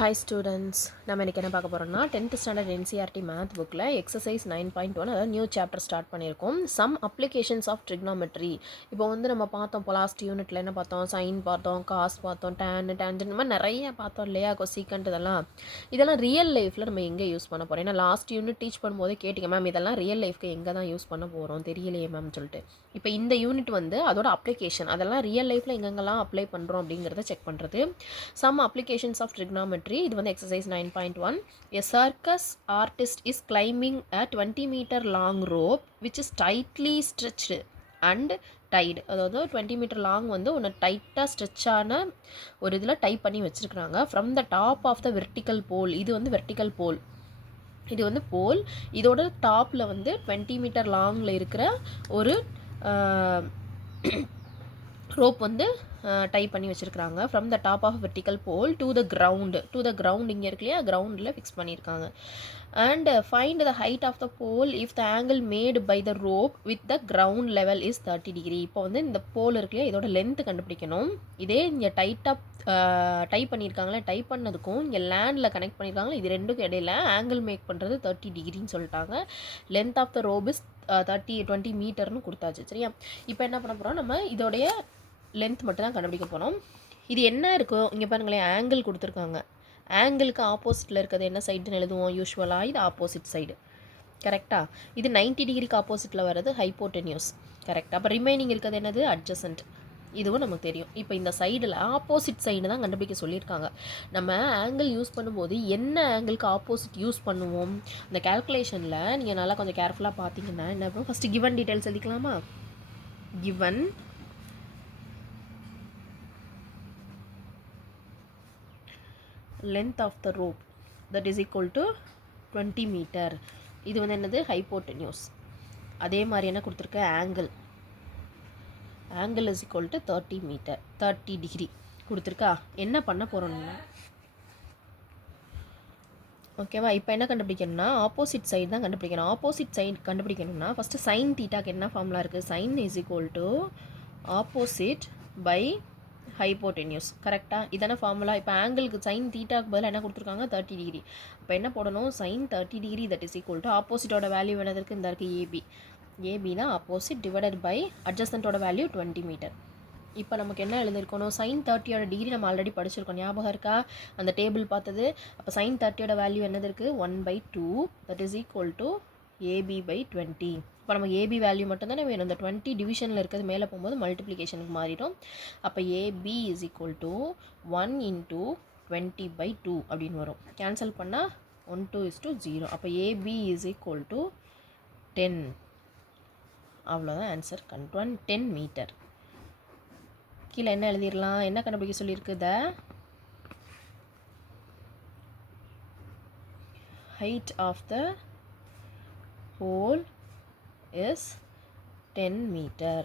Hi students, நம்ம இன்னைக்கு என்ன பார்க்க போறோம்னா 10th standard NCERT math bookல exercise 9.1 அதாவது நியூ சாப்டர் ஸ்டார்ட் பண்ணியிருக்கோம். some applications of trigonometry. இப்போ நம்ம பார்த்தோம் லாஸ்ட் யூனிட்ல என்ன பார்த்தோம், சைன் பார்த்தோம், காஸ் பார்த்தோம், tan tangent இந்த மாதிரி நிறைய பார்த்தோம் இல்லையா, கொசிகண்ட் இதெல்லாம் ரியல் லைஃப்ல நம்ம எங்கே யூஸ் பண்ண போறோம். ஏன்னா லாஸ்ட் யூனிட் டீச் பண்ணும்போதே கேட்டிங்க மேம் இதெல்லாம் ரியல் லைஃப்க்கு எங்கே தான் யூஸ் பண்ண போகிறோம் தெரியலையே மேம் சொல்லிட்டு. இப்போ இந்த யூனிட் அதோட அப்ளிகேஷன் அதெல்லாம் ரியல் லைஃப்ல எங்கெங்கெல்லாம் அப்ளை பண்ணுறோம் அப்படிங்கிறத செக் பண்ணுறது. some applications of trigonometry. இது exercise 9.1. A circus artist is climbing a 20 meter long rope which is tightly stretched and tied. அதாவது 20 மீட்டர் லாங் ஒன்று டைட்டாக ஸ்ட்ரெச் ஆன ஒரு இதில் டைப் பண்ணி வச்சுருக்குறாங்க. From the top of the vertical pole. இது வெர்டிக்கல் போல், இது போல். இதோட டாப்பில் 20 மீட்டர் லாங்கில் இருக்கிற ஒரு ரோப் டைப் பண்ணி வச்சுருக்காங்க. From the top of vertical pole to the ground இங்கே இருக்கு இல்லையா, கிரவுண்டில் ஃபிக்ஸ் பண்ணியிருக்காங்க. And find the height of the pole if the angle made by the rope with the ground level is 30 degree. இப்போ இந்த போல் இருக்கு இல்லையா, இதோட லென்த்து கண்டுபிடிக்கணும். இதே இங்கே டைப் பண்ணியிருக்காங்களே, டைப் பண்ணதுக்கும் இங்கே லேண்டில் கனெக்ட் பண்ணியிருக்காங்களே, இது ரெண்டுக்கும் இடையில ஆங்கிள் மேக் பண்ணுறது 30 டிகிரின்னு சொல்லிட்டாங்க. Length of the rope is 20 மீட்டர்னு கொடுத்தாச்சு. சரியா, இப்போ என்ன பண்ண போகிறோம், நம்ம இதோடைய லென்த் மட்டும் தான் கண்டுபிடிக்க போகிறோம். இது என்ன இருக்கும் இங்கே பாருங்களேன், ஆங்கிள் கொடுத்துருக்காங்க. ஆங்கிளுக்கு ஆப்போசிட்டில் இருக்கிறது என்ன சைடுன்னு எழுதுவோம் யூஸ்வலாக, இது ஆப்போசிட் சைடு. கரெக்டாக, இது 90 டிகிரிக்கு ஆப்போசிட்டில் வர்றது ஹைப்போட்டென்யூஸ். கரெக்டாக, அப்போ ரிமைனிங் இருக்கிறது என்னது, அட்ஜசன்ட். இதுவும் நமக்கு தெரியும். இப்போ இந்த சைடில் ஆப்போசிட் சைடு தான் கண்டுபிடிக்க சொல்லியிருக்காங்க. நம்ம ஆங்கிள் யூஸ் பண்ணும்போது என்ன ஆங்கிளுக்கு ஆப்போசிட் யூஸ் பண்ணுவோம், அந்த கேல்குலேஷனில் நீங்கள் நல்லா கொஞ்சம் கேர்ஃபுல்லாக பார்த்தீங்கன்னா என்ன, ஃபஸ்ட்டு கிவன் டீட்டெயில்ஸ் எழுதிக்கலாமா. Given length of the rope that is equal to 20 meter. இது என்னது, hypotenuse. அதே மாதிரி என்ன கொடுத்துருக்க, angle is equal to 30 meter, 30 degree கொடுத்துருக்கா. என்ன பண்ண போகிறோம்னா, ஓகேவா, இப்போ என்ன கண்டுபிடிக்கணும்னா ஆப்போசிட் சைடு தான் கண்டுபிடிக்கணும். ஆப்போசிட் சைடு கண்டுபிடிக்கணும்னா ஃபஸ்ட்டு சைன் தீட்டாக்கு என்ன ஃபார்முலா இருக்குது, sine is equal to opposite by hypotenuse. கரெக்டாக, இதான ஃபார்முலா. இப்போ ஆங்கிளுக்கு சைன் தீட்டாக்கு பதில் என்ன கொடுத்துருக்காங்க, 30 டிகிரி. இப்போ என்ன போடணும், sine 30 degree that is equal to ஆப்போசிட்டோட வேல்யூ என்னதுக்கு, இந்த இருக்குது ஏபி. ஏபி தான் ஆப்போசிட் டிவைடட் பை அட்ஜஸ்டன்ட்டோட வேல்யூ 20 மீட்டர். இப்போ நமக்கு என்ன எழுதிருக்கணும், சைன் 30யோட டிகிரி நம்ம ஆல்ரெடி படிச்சிருக்கோம், ஞாபகம் இருக்கா, அந்த டேபிள் பார்த்தது. அப்போ சைன் 30யோட வேல்யூ என்னது இருக்குது, 1/2 that is equal to AB by 20. இப்போ நமக்கு ஏபி வேல்யூ மட்டும்தானே வேணும். இந்த 20 டிவிஷனில் இருக்கிறது மேலே போகும்போது மல்டிப்ளிகேஷனுக்கு மாறிடும். அப்போ ஏபி இஸ் ஈக்குவல் டு 1 × 20/2 அப்படின்னு வரும். கேன்சல் பண்ணால் 1 2 is to 0. அப்போ ஏபி இஸ் ஈக்குவல் டு 10. அவ்வளோதான் ஆன்சர். 10 மீட்டர். கீழே என்ன எழுதிடலாம், என்ன கண்டுபிடிக்க சொல்லியிருக்கு, த height of the pole is 10 meter.